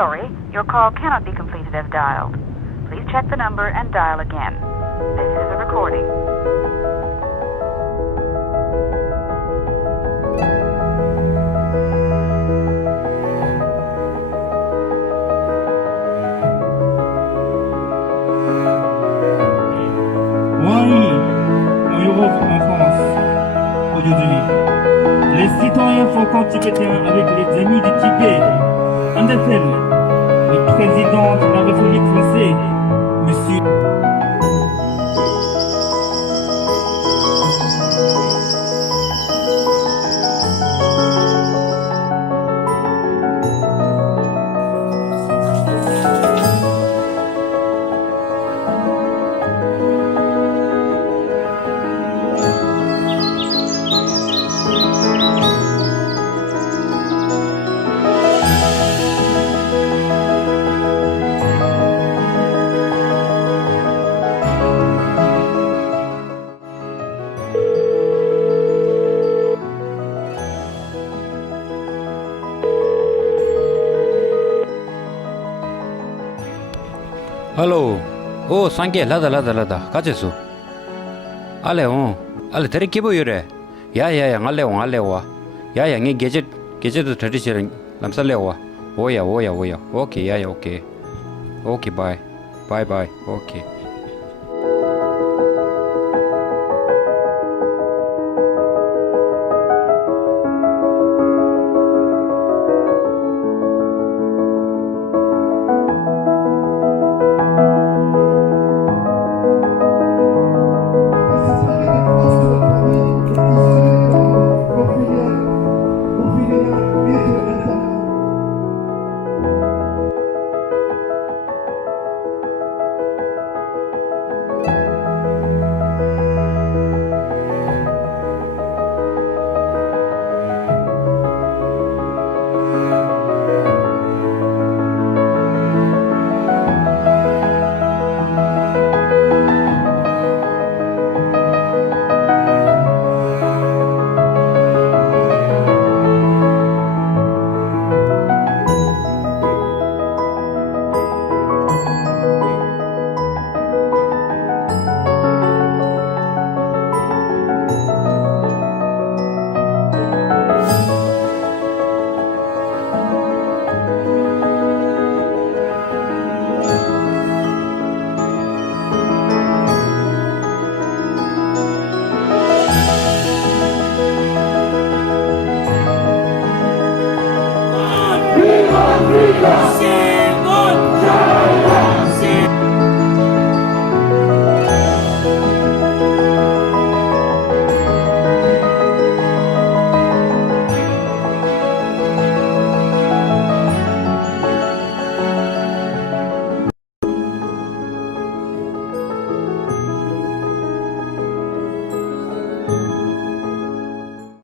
sorry, your call cannot be completed as dialed. Please check the number and dial again. This is a recording. Oui, en Europe, en France, aujourd'hui, les citoyens font tibétains avec les amis du Tibet. En appel, le président de la République française, monsieur. Hello. Oh, sanke lada. Kachesu. Ale ale tere kibo yore. Ya, ngale wa. Ya, nge gadget to tradition lamsale wa. Oya. Okay, ya, okay. Okay, bye. Bye. Okay. Viva!